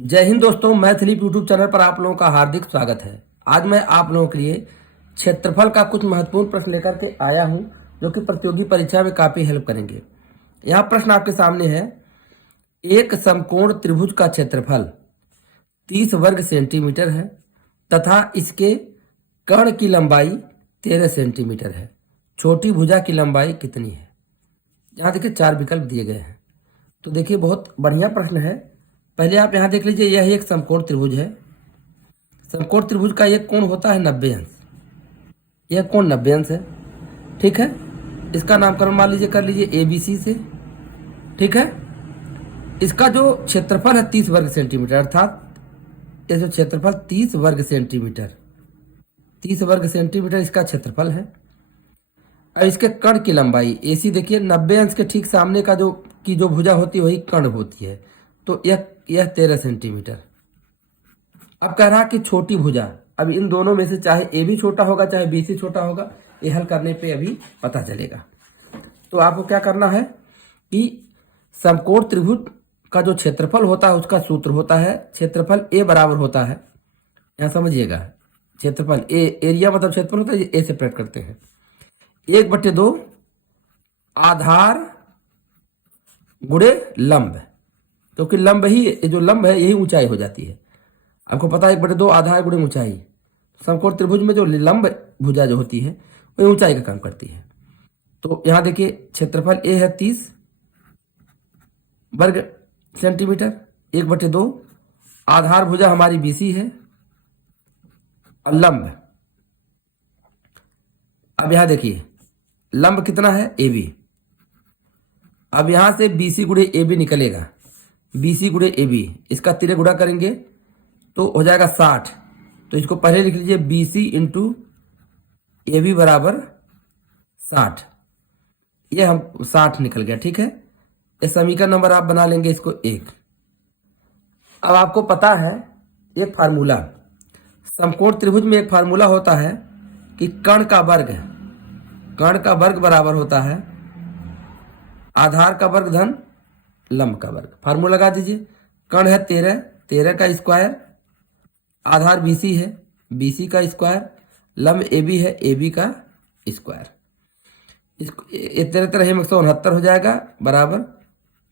जय हिंद दोस्तों, Maithili YouTube channel पर आप लोगों का हार्दिक स्वागत है। आज मैं आप लोगों के लिए क्षेत्रफल का कुछ महत्वपूर्ण प्रश्न लेकर के आया हूं, जो कि प्रतियोगी परीक्षा में काफी हेल्प करेंगे। यह प्रश्न आपके सामने है। एक समकोण त्रिभुज का क्षेत्रफल 30 वर्ग सेंटीमीटर है तथा इसके कर्ण की लंबाई 13 सेंटीमीटर है। छोटी भुजा की लंबाई कितनी है? यहाँ देखिए 4 विकल्प दिए गए हैं। तो देखिए बहुत बढ़िया प्रश्न है। पहले आप यहाँ देख लीजिए, यह एक समकोण त्रिभुज है। समकोण त्रिभुज का एक कोण होता है 90 अंश। यह कोण 90 अंश है, ठीक है। इसका नामकरण मान लीजिए कर लीजिए ABC से, ठीक है। इसका जो क्षेत्रफल है 30 वर्ग सेंटीमीटर, अर्थात ये जो क्षेत्रफल 30 वर्ग सेंटीमीटर, 30 वर्ग सेंटीमीटर इसका क्षेत्रफल है। और इसके कर्ण की लंबाई AC देखिए 90 अंश के ठीक सामने का जो भुजा होती है वही कर्ण होती है। तो यह 13 सेंटीमीटर। अब कह रहा कि छोटी भुजा, अब इन दोनों में से चाहे AB छोटा होगा चाहे BC छोटा होगा, ये हल करने पे अभी पता चलेगा। तो आपको क्या करना है कि समकोण त्रिभुज का जो क्षेत्रफल होता है उसका सूत्र होता है क्षेत्रफल A बराबर होता है, यहाँ समझिएगा, क्षेत्रफल A, एरिया मतलब क्षेत्रफल होता है, A से प्रकट करते हैं, 1/2 आधार गुणे लंब, क्योंकि लंब ही, जो लंब है यही ऊंचाई हो जाती है। आपको पता है 1/2 आधार गुणे ऊंचाई। समकोण त्रिभुज में जो लंब भुजा जो होती है वही ऊंचाई का काम करती है। तो यहाँ देखिए क्षेत्रफल A है 30 वर्ग सेंटीमीटर, 1/2 आधार भुजा हमारी BC है और लंब, अब यहाँ देखिए लंब कितना है AB। अब यहां से BC गुणे AB निकलेगा, BC गुणे AB, इसका तिरे गुणा करेंगे तो हो जाएगा 60। तो इसको पहले लिख लीजिए BC इंटू AB बराबर 60। ये हम 60 निकल गया, ठीक है। इस समीकरण नंबर आप बना लेंगे इसको 1। अब आपको पता है एक फार्मूला, समकोण त्रिभुज में एक फार्मूला होता है कि कर्ण का वर्ग बराबर होता है आधार का वर्ग धन लंब का वर्ग। फार्मूला लगा दीजिए। कर्ण है 13 का स्क्वायर, आधार BC है BC का स्क्वायर, लंब AB है AB का स्क्वायर। इसको 13 169 हो जाएगा बराबर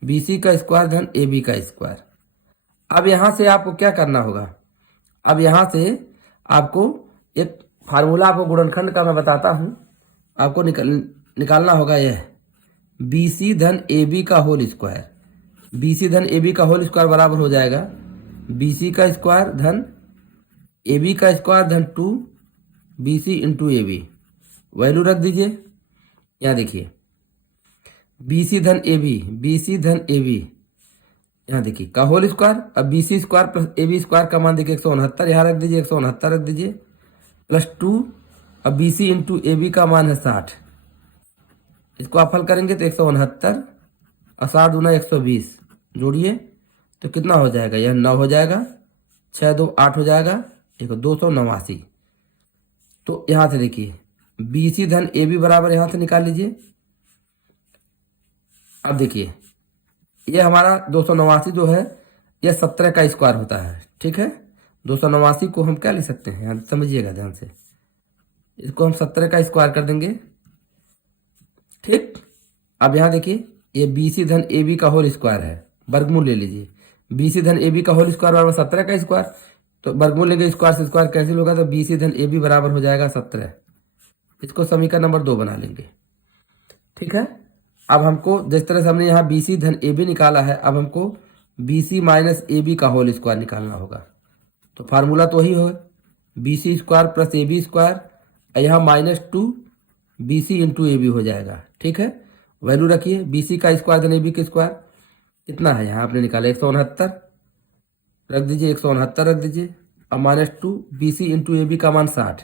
BC का स्क्वायर धन AB का स्क्वायर। अब यहां से आपको क्या करना होगा, अब यहां से आपको एक फार्मूला, आपको गुणनखंड का मैं बताता हूं, आपको निकालना होगा यह BC धन AB का होल स्क्वायर। BC धन AB का होल स्क्वायर बराबर हो जाएगा BC का स्क्वायर धन AB का स्क्वायर धन 2 BC इंटू AB। वैल्यू रख दीजिए। यहाँ देखिए BC धन AB, यहाँ देखिए का होल स्क्वायर, अब BC square plus AB square का मान देखिए 169, यहाँ रख दीजिए 169 रख दीजिए, प्लस 2, अब BC इंटू AB का मान है 60। इसको आप हल करेंगे तो 169 और 60 दूना 120 जोड़िए तो कितना हो जाएगा, यह 9 हो जाएगा, 6 2 8 हो जाएगा, देखो 289। तो यहाँ से देखिए BC धन AB बराबर यहाँ से निकाल लीजिए। अब देखिए ये हमारा 289 जो है यह 17 का स्क्वायर होता है, ठीक है। 289 को हम क्या लिख सकते हैं, यहाँ समझिएगा ध्यान से, इसको हम 17 का स्क्वायर कर देंगे, ठीक। अब यहाँ देखिए ये BC धन AB का होल स्क्वायर है, वर्गमूल ले लीजिए। BC धन AB का होल स्क्वायर बराबर 17 का स्क्वायर, तो वर्गमूल लेंगे, स्क्वायर से स्क्वायर कैंसिल होगा, तो BC धन AB बराबर हो जाएगा 17। इसको समीकरण नंबर 2 बना लेंगे, ठीक है। अब हमको जिस तरह से हमने यहाँ BC धन AB निकाला है, अब हमको BC माइनस AB का होल स्क्वायर निकालना होगा। तो फार्मूला तो वही हो, BC square plus AB square, यहाँ -2 BC इंटू AB हो जाएगा, ठीक है। वैल्यू रखिए, BC का स्क्वायर धन AB का स्क्वायर कितना है, यहाँ आपने निकाला 169 रख दीजिए, 169 रख दीजिए, और -2 BC इंटू AB का मान 60।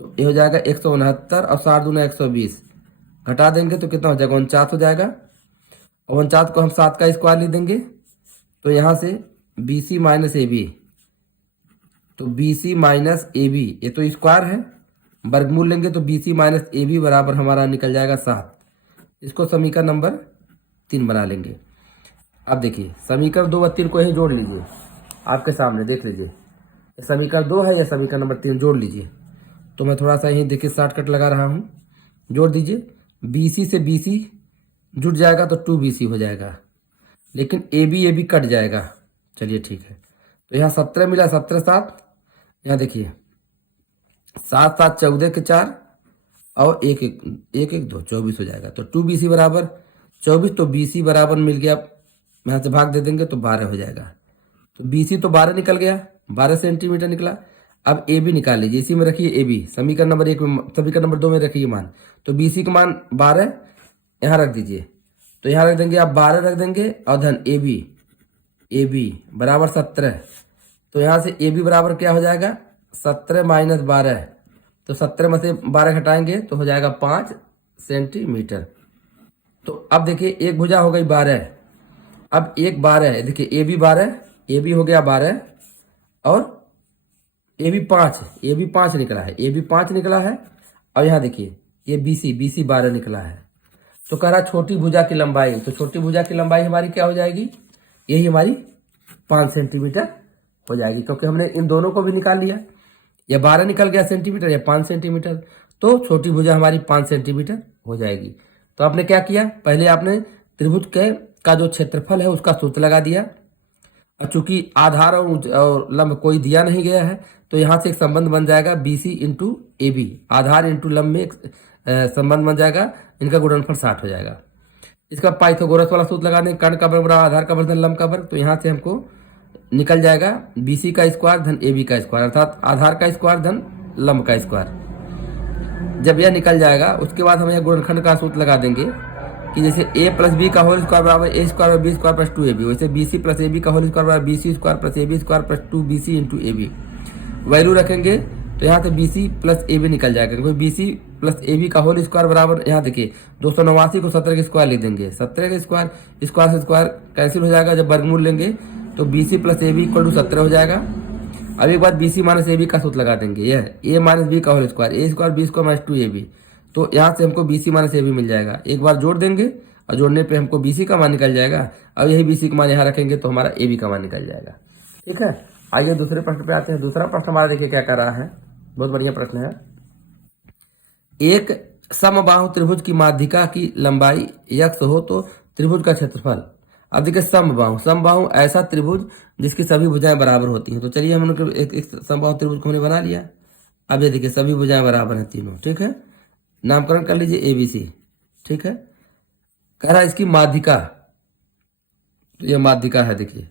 तो ये हो जाएगा 169 और 60 दूना 120, घटा देंगे तो कितना हो जाएगा, 49 हो जाएगा। और 49 को हम 7 का स्क्वायर लिख देंगे, तो यहाँ से BC माइनस AB, तो BC माइनस AB ये तो स्क्वायर है, वर्गमूल लेंगे तो BC माइनस AB बराबर हमारा निकल जाएगा 7। इसको समीकरण नंबर 3 बना लेंगे। अब देखिए समीकरण 2 व 3 को यही जोड़ लीजिए, आपके सामने देख लीजिए, समीकरण 2 है या समीकरण नंबर 3 जोड़ लीजिए। तो मैं थोड़ा सा यहीं देखिए शॉर्टकट लगा रहा हूँ, जोड़ दीजिए। BC से BC जुड़ जाएगा तो 2BC हो जाएगा, लेकिन AB कट जाएगा। चलिए ठीक है, तो यहाँ 17 मिला, 17 7, यहाँ देखिए 7 7 14 के 4 और 1 1 2 24 हो जाएगा। तो 2BC बराबर 24, तो BC बराबर मिल गया, यहाँ से भाग दे देंगे तो 12 हो जाएगा। तो BC तो 12 निकल गया, 12 सेंटीमीटर निकला। अब AB निकाल लीजिए, इसी में रखिए AB, समीकरण नंबर 1 में, समीकरण नंबर 2 में रखिए मान। तो BC का मान 12 यहाँ रख दीजिए, तो यहाँ रख देंगे आप 12 रख देंगे और धन AB बराबर 17। तो यहाँ से AB बराबर क्या हो जाएगा, 17 माइनस 12, तो 17 में से 12 घटाएंगे तो हो जाएगा 5 सेंटीमीटर। तो अब देखिए एक भुजा हो गई 12, अब एक 12 है, देखिए AB हो गया 12 और AB 5 निकला है, AB 5 निकला है। और यहाँ देखिए ये BC 12 निकला है। तो कह रहा छोटी भुजा की लंबाई, तो छोटी भुजा की लंबाई हमारी क्या हो जाएगी, यही हमारी 5 सेंटीमीटर हो जाएगी, क्योंकि हमने इन दोनों को भी निकाल लिया, या 12 निकल गया सेंटीमीटर या 5 सेंटीमीटर, तो छोटी भुजा हमारी 5 सेंटीमीटर हो जाएगी। तो आपने क्या किया, पहले आपने त्रिभुज का जो क्षेत्रफल है उसका सूत्र लगा दिया। और चूंकि आधार और लंब कोई दिया नहीं गया है, तो यहाँ से एक संबंध बन जाएगा BC इंटू AB, आधार इंटू लंब में एक संबंध बन जाएगा, इनका गुणनफल 60 हो जाएगा। इसका पाइथागोरस वाला सूत्र लगा दें, कर्ण का वर्ग बराबर आधार का वर्ग धन लंब का वर्ग। तो यहाँ से हमको निकल जाएगा BC का स्क्वायर धन AB का स्क्वायर, अर्थात आधार का स्क्वायर धन लंब का स्क्वायर। जब यह निकल जाएगा उसके बाद हम यह गुणनखंड का सूत्र लगा देंगे कि जैसे A प्लस बी का होल स्क्वायर बराबर A square B square plus 2AB, वैसे BC प्लस AB का होल स्क्वायर बराबर BC square plus AB square plus 2BC into AB। Value रखेंगे तो यहाँ से BC प्लस AB निकल जाएगा, क्योंकि BC प्लस AB का होल स्क्वायर बराबर, यहाँ देखिए 289 को 17 के स्क्वायर लिख देंगे, 17 के स्क्वायर से स्क्वायर कैंसिल हो जाएगा, जब वर्गमूल लेंगे तो BC plus AB equal to 17 हो जाएगा। अब एक बार BC माइनस AB का सूत्र लगा देंगे, यह A माइनस B का whole square, A square B square minus 2AB। तो यहाँ से हमको BC माइनस AB मिल जाएगा, एक बार जोड़ देंगे और जोड़ने पे हमको BC का मान निकल जाएगा। अब यही BC का मान यहाँ रखेंगे तो हमारा AB का मान निकल जाएगा। ठीक है, आइए दूसरे प्रश्न पे आते हैं। दूसरा प्रश्न हमारा देखिए क्या कर रहा है, बहुत बढ़िया प्रश्न है। एक समबाहु त्रिभुज की माध्यिका की लंबाई x हो तो त्रिभुज का क्षेत्रफल। अब देखिए समबाहु ऐसा त्रिभुज जिसकी सभी भुजाएं बराबर होती हैं। तो चलिए हम एक समबाहु त्रिभुज को हमने बना लिया। अब ये देखिए सभी भुजाएं बराबर हैं तीनों, ठीक है, नामकरण कर लीजिए ABC। ठीक है, कह रहा है इसकी माध्यिका, तो यह माध्यिका है, देखिए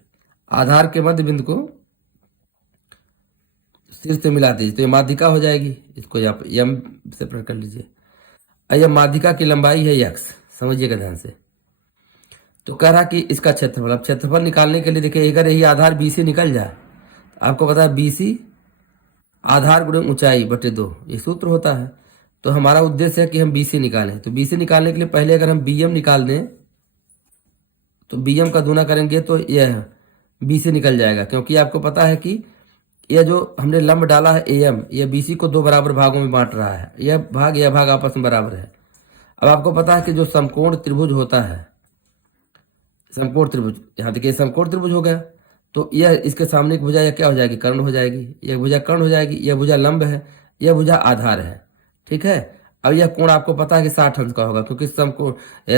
आधार के मध्य बिंदु को सिर से मिला दीजिए तो ये माध्यिका हो जाएगी, इसको यहाँ पे M से प्रकट कर लीजिए। यह माध्यिका की लंबाई है x, समझिएगा ध्यान से। तो कह रहा कि इसका क्षेत्रफल, अब क्षेत्रफल निकालने के लिए देखिए अगर यही आधार BC निकल जाए, आपको पता है BC आधार गुणे ऊंचाई बटे 2 ये सूत्र होता है। तो हमारा उद्देश्य है कि हम BC निकालें। तो BC निकालने के लिए पहले अगर हम BM निकाल दें तो BM का दूना करेंगे तो यह BC निकल जाएगा, क्योंकि आपको पता है कि यह जो हमने लंब डाला है AM, यह BC को 2 बराबर भागों में बांट रहा है, यह भाग आपस में बराबर है। अब आपको पता है कि जो समकोण त्रिभुज होता है, समकोण त्रिभुज, यहाँ देखिए समकोण त्रिभुज हो गया, तो यह इसके सामने की भुजा यह क्या हो जाएगी, कर्ण हो जाएगी, यह भुजा कर्ण हो जाएगी, यह भुजा लंब है, यह भुजा आधार है। ठीक है, अब यह कोण आपको पता है कि 60 अंश का होगा, क्योंकि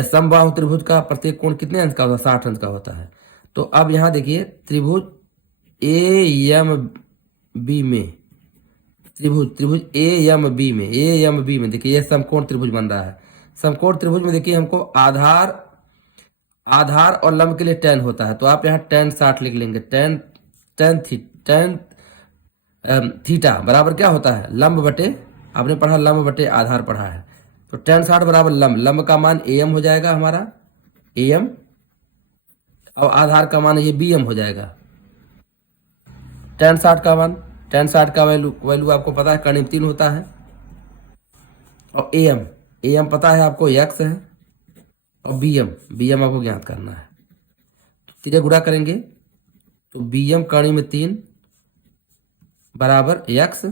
समबाहु त्रिभुज का प्रत्येक कोण कितने अंश का होगा, 60 अंश का होता है। तो अब यहाँ देखिए त्रिभुज AMB में, त्रिभुज AMB में देखिए यह समकोण त्रिभुज बन रहा है। समकोण त्रिभुज में देखिए हमको आधार और लंब के लिए tan होता है, तो आप यहाँ tan 60 लिख लेंगे। tan थीटा बराबर क्या होता है, लंब बटे, आपने पढ़ा लंब बटे आधार पढ़ा है, तो tan 60 बराबर लंब का मान AM हो जाएगा हमारा, AM, और आधार का मान ये BM हो जाएगा। tan 60 का वैल्यू आपको पता है कर्ण 3 होता है, और AM पता है आपको x है, और BM आपको ज्ञात करना है। तो तीनों गुणा करेंगे तो BM कर्ण 3 बराबर x,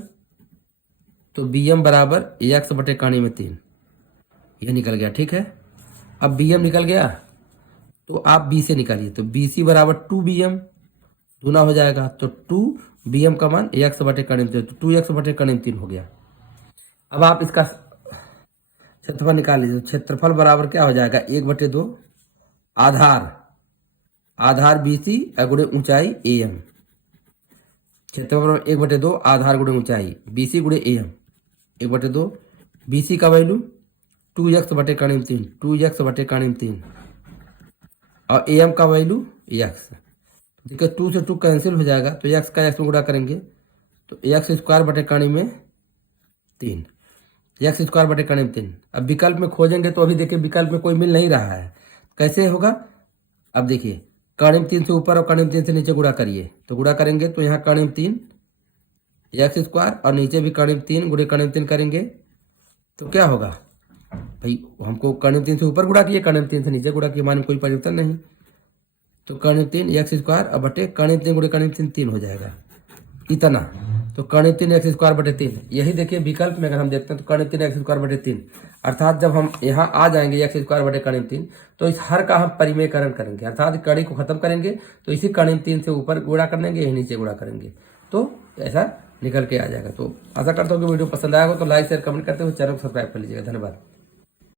तो BM बराबर x बटे कर्ण 3, यह निकल गया। ठीक है, अब BM निकल गया तो आप बी से निकालिए, तो बी सी बराबर 2bm गुना हो जाएगा, तो 2bm का मान x बटे करीब 3, तो 2x बटे करीब 3 हो गया। अब आप इसका क्षेत्रफल निकाल लीजिए, क्षेत्रफल बराबर क्या हो जाएगा 1/2 आधार बी सी गुणे ऊंचाई am, क्षेत्रफल बराबर 1/2 आधार गुणे ऊंचाई बी सी गुणे am, 1/2 बी सी का वैल्यू 2x बटे करीब 3, 2x बटे करीब 3 और am का वैल्यू x। देखिए 2 से 2 कैंसिल हो जाएगा, तो x का x में गुणा करेंगे तो x स्क्वायर बटे करीब में 3, एक्स स्क्वायर बटे करीब 3। अब विकल्प में खोजेंगे तो अभी देखिए विकल्प में कोई मिल नहीं रहा है, कैसे होगा। अब देखिए करीब 3 से ऊपर और करीब 3 से नीचे गुणा करिए, तो गुणा करेंगे तो यहाँ करीब 3 एक्स स्क्वायर और नीचे भी करीब 3 गुणे करीब 3 करेंगे तो क्या होगा भाई, हमको करीब 3 से ऊपर गुणा किए, करीब 3 से नीचे गुणा किए, मान कोई परिवर्तन नहीं, तो करीब 3 एक्स स्क्वायर और बटे करीब 3 गुणे करीब 3 3 हो जाएगा इतना, तो करीब 3 एक्स स्क्वायर बटे 3। यही देखिए विकल्प में अगर हम देखते हैं तो करीब 3 एक्स स्क्वायर बटे 3, अर्थात जब हम यहाँ आ जाएंगे एक्स स्क्वायर बटे करीब 3 तो इस हर का हम परिमेयकरण करेंगे, अर्थात कड़ी को खत्म करेंगे तो इसी करीब 3 से ऊपर गुणा कर देंगे, यही नीचे गुणा करेंगे, तो ऐसा निकल के आ जाएगा। तो आशा करता हूँ कि वीडियो पसंद आया हो तो लाइक शेयर कमेंट करते हुए चैनल को सब्सक्राइब कर लीजिएगा। धन्यवाद।